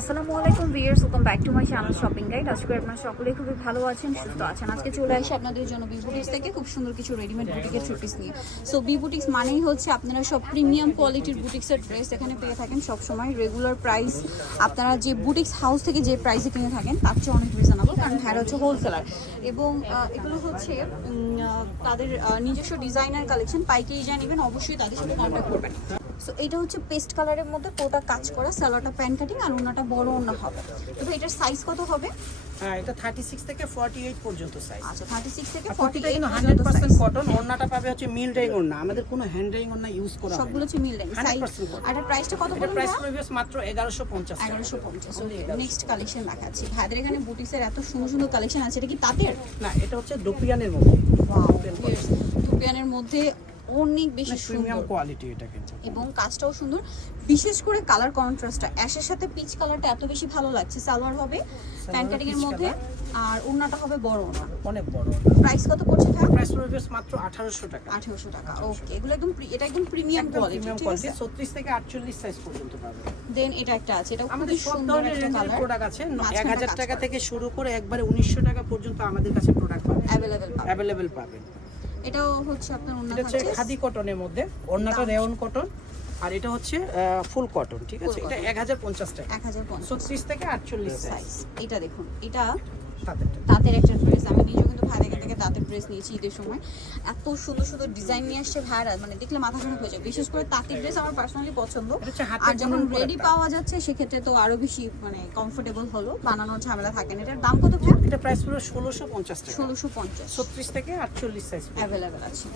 আসসালামু আলাইকুম viewers, welcome back to my channel shopping guide. আজকে আপনারা সকলে খুবই ভালো আছেন, সুস্থ আছেন। আজকে চলে আসি আপনাদের জন্য বি বুটিক্স থেকে খুব সুন্দর কিছু রেডিমেড বুটিকের থ্রি পিস নিয়ে। সো বি বুটিক্স মানেই হচ্ছে আপনারা সব প্রিমিয়াম কোয়ালিটির বুটিক্সের ড্রেস এখানে পেয়ে থাকেন সব সময়। রেগুলার প্রাইস আপনারা যে বুটিক্স হাউস থেকে যে প্রাইসে কিনে থাকেন তার চেয়ে অনেক রিজনেবল, কারণ হ্যাঁ হচ্ছে হোলসেলার এবং এগুলো হচ্ছে তাদের নিজস্ব ডিজাইনার কালেকশন। পাইকারি যা নেবেন অবশ্যই তাদের সাথে কন্ট্যাক্ট করবেন। সো এটা হচ্ছে পেস্ট কালারের মধ্যে পুরোটা কাজ করা, সালোয়ারটা প্যান্ট কাটিং আর ওনাটা বড় ওনা হবে। তো এটার সাইজ কত হবে? হ্যাঁ, এটা 36 থেকে 48 পর্যন্ত সাইজ। আচ্ছা, 36 থেকে প্রতিটা 48 কিন্তু পর্যন্ত 100% সাইজ। কটন। ওড়নাটা পাবে হচ্ছে মিল ডাইং ওড়না, আমাদের কোনো হ্যান্ড ডাইং ওড়না ইউজ করা হয় না। সবগুলো হচ্ছে মিল লাইন সাইজ। 100% cotton। আর এর প্রাইসটা কত এটা পড়বে? প্রাইস প্রিভিয়াস মাত্র 1150 টাকা। 1150। নেক্সট কালেকশন দেখাচ্ছি। ভাইদের এখানে বুটিক্সের এত সুন্দর সুন্দর কালেকশন আছে। এটা কি তাঁতের? না, এটা হচ্ছে ডোপিয়ানের মধ্যে। ওয়াও, টুপিয়ানের মধ্যে অনেক বেশি প্রিমিয়াম সুন্দর কোয়ালিটি এটা কিন্তু। এবং কাজটাও সুন্দর, বিশেষ করে কালার কন্ট্রাস্টটা অ্যাশের সাথে পিচ কালারটা এত বেশি ভালো লাগছে। সালোয়ার হবে প্যান্ট কাটিং এর মধ্যে আর ওড়নাটা হবে বড় ওড়না। অনেক বড়। প্রাইস কত পড়ছে ভাই? প্রাইস প্রিভিয়াস মাত্র 1800 টাকা। 1800 টাকা। ওকে, এগুলো একদম এটা একদম প্রিমিয়াম কোয়ালিটি, প্রিমিয়াম ঠিক কোয়ালিটি আছে। 36 থেকে 48 সাইজ পর্যন্ত পাবে। দেন এটা একটা আছে, এটা আমাদের খুব সব সুন্দর ধরনের একটা রেঞ্জের কালার। প্রোডাক্ট আছে। মাঝখানটা 1000 কাজ টাকা করা। থেকে শুরু করে একবারে 1900 টাকা পর্যন্ত আমাদের কাছে প্রোডাক্ট পাবে, অ্যাভেলেবল পাবে। অ্যাভেলেবল পাবেন। এটাও হচ্ছে আপনার ওড়না এটা হচ্ছে থাকছে খাদি কটনের মধ্যে, ওড়নাটা রেয়ন কটন আর এটা হচ্ছে ফুল কটন, ঠিক আছে। এটা 1050 টাকা। 1050 36 থেকে 48 সাইজ। সাইজ। এটা দেখুন, এটা তাদেরটা তাঁতের একটা ড্রেস। আমি নিজেও কিন্তু ভাইদের এখান থেকে তাঁতের ড্রেস নিয়েছি ঈদের সময়। এত সুন্দর সুন্দর ডিজাইন নিয়ে আসছে ভাইরা, মানে দেখলে মাথা খারাপ হয়ে যায়। বিশেষ করে তাঁতের ড্রেস আমার পার্সোনালি পছন্দ। এটা হচ্ছে হাতে আর যখন বুনন করা রেডি একটা। পাওয়া যাচ্ছে সেক্ষেত্রে তো আরো বেশি মানে কমফোর্টেবল হলো, বানানোর ঝামেলা থাকে না। এটার দাম কত ভাই? এটা প্রাইস হলো 1650 টাকা। 1650 36 থেকে 48 সাইজ অ্যাভেলেবেল আছে।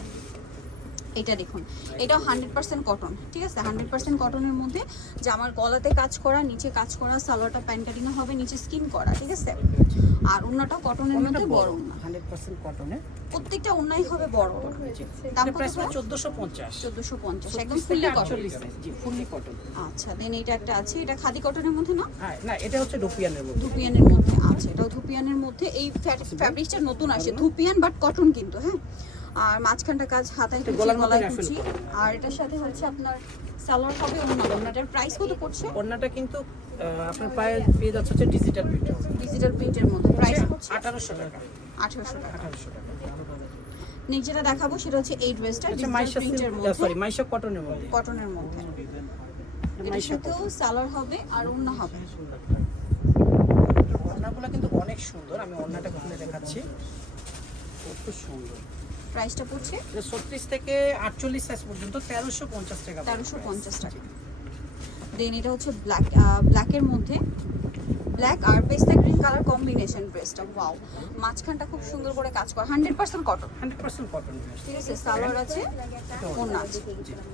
এটা দেখুন, এটাও 100% কটন, ঠিক আছে। 100% কটনের মধ্যে জামার গলাতে কাজ করা, নিচে কাজ করা, সালোয়ারটা প্যান্ট কাটিং হবে, নিচে স্কিন করা, ঠিক আছে। আর ওন্নাটাও কটনের মধ্যে বড় ওন্না, 100% কটনে। প্রত্যেকটা ওন্নাই হবে বড় ওন্না। দাম এটা কত প্রাইস ভাই? 1450। 1450 একদম 36 ফুললি থেকে কটন। 48 সাইজ, জি ফুললি কটন। আচ্ছা, দেন এটা একটা আছে, এটা খাদি কটনের মধ্যে না, হ্যাঁ, না এটা হচ্ছে ডোপিয়ানের মধ্যে। ধুপিয়ানের মধ্যে। আচ্ছা, এটাও ধুপিয়ানের মধ্যে। এই ফ্যাব্রিকটা নতুন আসে, ধুপিয়ান বাট কটন কিন্তু, হ্যাঁ। আর মাঝখানটা কাজ হাতায় কুচি, গলার মধ্যে গলায় raffle কুচি। আর এটার সাথে হচ্ছে আপনার সালোয়ার হবে ওড়না। ওড়নাটার প্রাইস কত পড়ছে? ওড়নাটা কিন্তু আপনার পায়ে পেয়ে যাচ্ছে হচ্ছে ডিজিটাল প্রিন্ট। ডিজিটাল প্রিন্টের মধ্যে প্রাইস পড়ছে 1800 টাকা। 1800 টাকা। 1800 টাকা। নেক্সট যেটা দেখাবো সেটা হচ্ছে এই ড্রেসটা আচ্ছা, ডিজিটাল মাইশা প্রিন্টের সিল্ক, মধ্যে, সরি মাইশা কটনের মধ্যে। কটনের মধ্যে। এটার মাইশা সাথেও সালোয়ার হবে আর ওড়না হবে। ওড়নাগুলো কিন্তু অনেক সুন্দর। আমি ওড়নাটা খুলে দেখাচ্ছি, খুব সুন্দর। প্রাইসটা পড়ছে এটা 36 থেকে 48 সাইজ পর্যন্ত 1350 টাকা। 1350 টাকা। দেন এটা হচ্ছে ব্ল্যাকের মধ্যে, ব্ল্যাক আর পেস্তা গ্রিন কালার কম্বিনেশন ড্রেসটা। ওয়াও, মাঝখানটা খুব সুন্দর করে কাজ করা, 100% কটন, 100% কটন। ঠিক আছে। সালোয়ার আছে, ওড়না আছে।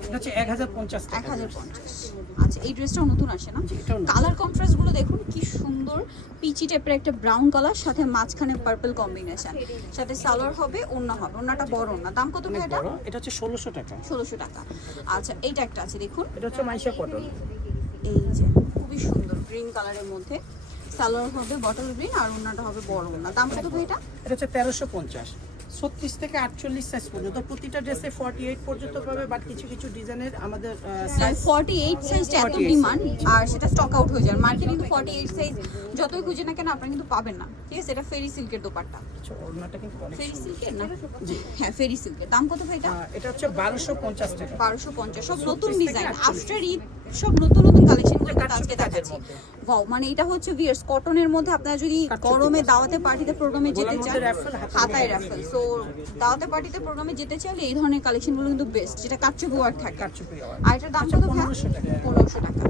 এটা হচ্ছে 1050 টাকা। 1050। আচ্ছা, এই ড্রেসটাও নতুন আসে না? এটাও নতুন। কালার কন্ট্রাস্ট গুলো দেখুন কি সুন্দর, পিচি টাইপের একটা ব্রাউন কালার, সাথে মাঝখানে পার্পল কম্বিনেশন, সাথে সালোয়ার হবে, ওড়না হবে। ওড়নাটা বড় ওড়না। দাম কত ভাই এটা? বড়, এটা হচ্ছে 1600 টাকা। 1600 টাকা। আচ্ছা, এইটা একটা আছে দেখুন, এটা হচ্ছে মাইশা কটন। এই যে খুবই সুন্দর গ্রিন কালারের মধ্যে, সালোয়ার হবে বটল গ্রিন আর ওড়নাটা হবে বড় ওড়না। দাম কত ভাই এটা? এটা হচ্ছে 1350। 36 থেকে 48 সাইজ পর্যন্ত, প্রতিটা ড্রেসে 48 পর্যন্ত পাবে, বাট কিছু কিছু ডিজাইনের আমাদের সাইজ 48 সাইজটা এত 48 ডিমান্ড আর সেটা স্টক আউট হয়ে যায়। মার্কেটে কিন্তু 48 সাইজ যতই খুঁজে না কেন আপনারা কিন্তু পাবেন না, ঠিক আছে। এটা ফেরি সিল্কের দোপাট্টা, ওড়নাটা কিন্তু অনেক ফেরি সুন্দর। সিল্কের না? জি, হ্যাঁ, ফেরি সিল্কের। দাম কত ভাই এটা? এটা হচ্ছে 1250 টাকা। 1250। সব নতুন 36 থেকে ডিজাইন, 48 আফটার ঈদ সব নতুন নতুন কালেকশন গুলো কাটছুটি আজকে কাজের দেখাচ্ছি। মধ্যে। ওয়াও, মানে এটা হচ্ছে ভিয়ার্স কটনের মধ্যে। আপনারা যদি কাটছুটি গরমে কাজ। দাওয়াতে পার্টিতে প্রোগ্রামে যেতে গলার চান, মধ্যে raffle, হাতায় রাফেল। সো দাওয়াতে পার্টিতে প্রোগ্রামে যেতে চাইলে এই ধরনের কালেকশন গুলো কিন্তু বেস্ট, যেটা কাটছবি ওয়ার্ক থাকে। কাটছুপি আওয়াজ। আর এটার দাম কত ভাই? 1500 টাকা। 1500 টাকা।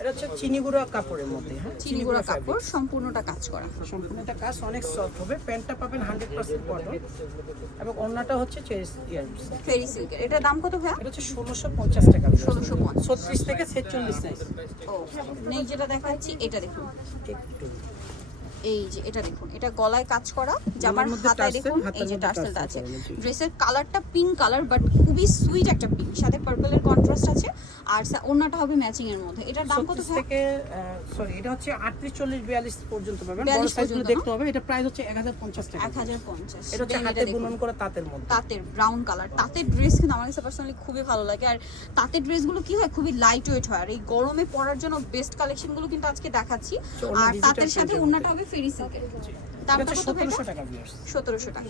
এটা হচ্ছে চিনিগুড়া কাপড়ের মধ্যে, হ্যাঁ চিনিগুড়া কাপড়, সম্পূর্ণটা কাজ করা। সম্পূর্ণ একটা কাজ অনেক সফট হবে। প্যান্টটা পাবেন 100% কটন এবং ওড়নাটা হচ্ছে ফেরি সিল্কের। এটার দাম কত ভাই? এটা হচ্ছে 1650 টাকা। 1650। 36 থেকে 46 সাইজ। ও, নেই যেটা দেখাচ্ছি এটা দেখুন, একটু এই যে এটা দেখুন, এটা গলায় কাজ করা, জামার গলার মধ্যে হাতায় টার্সেল, দেখুন হাতের এই যে মধ্যে টার্সেলটা টার্সেল আছে। করা, জি। ড্রেসের কালারটা পিঙ্ক কালার, বাট খুবই সুইট একটা পিঙ্ক, সাথে পার্পলের কন্ট্রাস্ট আছে। আর ওড়নাটা হবে ম্যাচিং এর মধ্যে। এটার দাম কত 36 ভাই? থেকে সরি এটা হচ্ছে 38 40 42 পর্যন্ত পাবেন। 42 বড় সাইজগুলো পর্যন্ত, দেখতে হবে। এটা প্রাইস হচ্ছে 1050 টাকা। 1050। এটা হচ্ছে হাতে বুনন করা তাঁতের মধ্যে। তাঁতের ব্রাউন কালার। তাঁতের ড্রেস কিন্তু আমার কাছে পার্সোনালি খুবই ভালো লাগে। আর তাঁতের ড্রেসগুলো কি হয়, খুবই লাইট ওয়েট হয়। আর এই গরমে পরার জন্য বেস্ট কালেকশনগুলো কিন্তু আজকে দেখাচ্ছি। ওড়না আর digital তাঁতের সাথে print এর ওড়নাটা হবে ফেরি সিল্কের। দামটা এটা কত ভাই? 1700 টাকা ভিউয়ার্স। 1700 টাকা।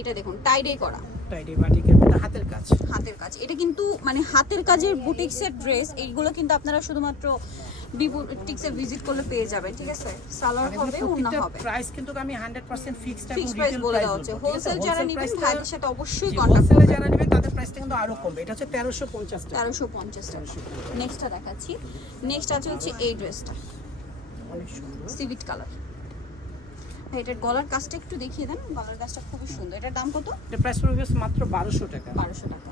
এটা দেখুন টাইডে করা, টাইডি বাটিকের মধ্যে হাতের কাজ। হাতের কাজ। এটা কিন্তু মানে হাতের কাজের বুটিক্সের ড্রেস। এইগুলো কিন্তু আপনারা শুধুমাত্র বুটিক্সে ভিজিট করলে পেয়ে যাবেন, ঠিক আছে? সালোয়ার হবে, ওড়না হবে। প্রাইস কিন্তু আমি 100% ফিক্সড ফিক্স প্রাইস বলে দেওয়া হচ্ছে। হোলসেল যারা নেবেন ভাইদের সাথে অবশ্যই কন্টাক্ট হোলসেলে করবেন। যারা নেবেন তাদের প্রাইসটা কিন্তু আরো কমবে। এটা হচ্ছে 1350 টাকা। 1350 টাকা। নেক্সটটা দেখাচ্ছি। নেক্সট আছে হচ্ছে এই ড্রেসটা, অনেক সুন্দর। সিভিট কালার। ভাই এটার গলার কাজটা একটু দেখিয়ে দেন। গলার কাজটা খুবই সুন্দর। এটার দাম কত? এটা প্রাইস পড়বে মাত্র 1200 টাকা। 1200 টাকা।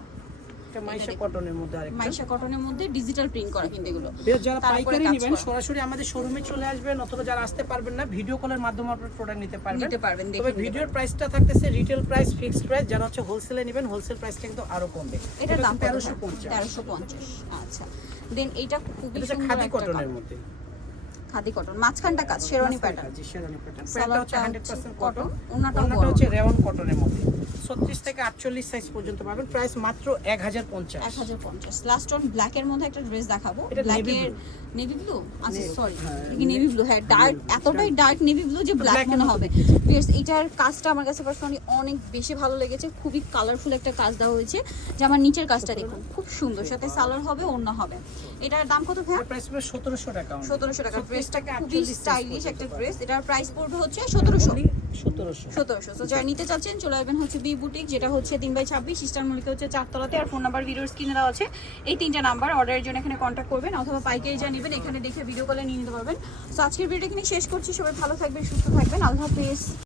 এটা মাইশা কটনের মধ্যে আরেকটা। মাইশা কটনের মধ্যে ডিজিটাল প্রিন্ট করা কিন্তু এগুলো। যারা তার উপরে পাইকারি কাজ নেবেন করা। সরাসরি আমাদের শোরুমে চলে আসবেন, অথবা যারা আসতে পারবেন না ভিডিও কলের মাধ্যমে আপনারা প্রোডাক্ট নিতে পারবেন। দেখে তবে নিতে ভিডিওর প্রাইসটা থাকতেছে রিটেল প্রাইস, ফিক্সড প্রাইস। যারা হচ্ছে হোলসেলে নেবেন হোলসেল প্রাইসটা কিন্তু আরো কমবে। এটার দাম 1350। 1350। আচ্ছা, দেন এইটা খুবই এটা হচ্ছে সুন্দর খাদি একটা কটনের কালার। মধ্যে। খাদি কটন, মাঝখানটা কাজ শেরওয়ানি প্যাটার্ন। জি, শেরওয়ানি প্যাটার্ন। প্যান্টটা সালোয়ারটা হচ্ছে 100% কটন, কটন। ওড়নাটাও ওড়নাটা বড়। হচ্ছে রেওয়ান কটনের মধ্যে। 36 থেকে 48 সাইজ পর্যন্ত পাবেন। প্রাইস মাত্র 1050। 1050। লাস্ট অন ব্ল্যাক এর মধ্যে একটা ড্রেস দেখাবো। এটা ব্ল্যাক navy এর blue। Navy blue. আচ্ছা সরি, হ্যাঁ, নেভি ব্লু। হ্যাঁ, ডার্ক, এতটাই ডার্ক নেভি ব্লু যে ব্ল্যাক black মনে এর হবে। মধ্যে ভিউয়ার্স, এটার কাজটা আমার কাছে পার্সোনালি অনেক বেশি ভালো লেগেছে। খুবই কালারফুল একটা কাজ দেওয়া হয়েছে। যে আমার নিচের কাজটা দেখুন, খুব সুন্দর, সাথে সালোয়ার হবে, ওড়না হবে। এটার দাম কত ভাই? এর প্রাইস পড়বে 1700 টাকা। 1700 টাকা। 36 ড্রেসটা থেকে খুবই 48 স্টাইলিশ সাইজ একটা পর্যন্ত ড্রেস। এটার প্রাইস পড়বে হচ্ছে 1700। পাবেন। 1700। 1700। তো যারা নিতে চাচ্ছেন চলে আসবেন হচ্ছে বি বুটিক, যেটা হচ্ছে 3/26 ইস্টার্ন মল্লিকা হচ্ছে 4 তলাতে। আর ফোন নাম্বার ভিডিওর স্ক্রিনে দেওয়া আছে। এই 3টা নাম্বার অর্ডারের জন্য এখানে কন্ট্যাক্ট করবেন, অথবা পাইকারি যা নেবেন এখানে দেখে ভিডিও কলে নিয়ে নিতে পারবেন। তো আজকের ভিডিওটা এখানে শেষ করছি। সবাই ভালো থাকবেন, সুস্থ থাকবেন। আল্লাহ হাফেজ।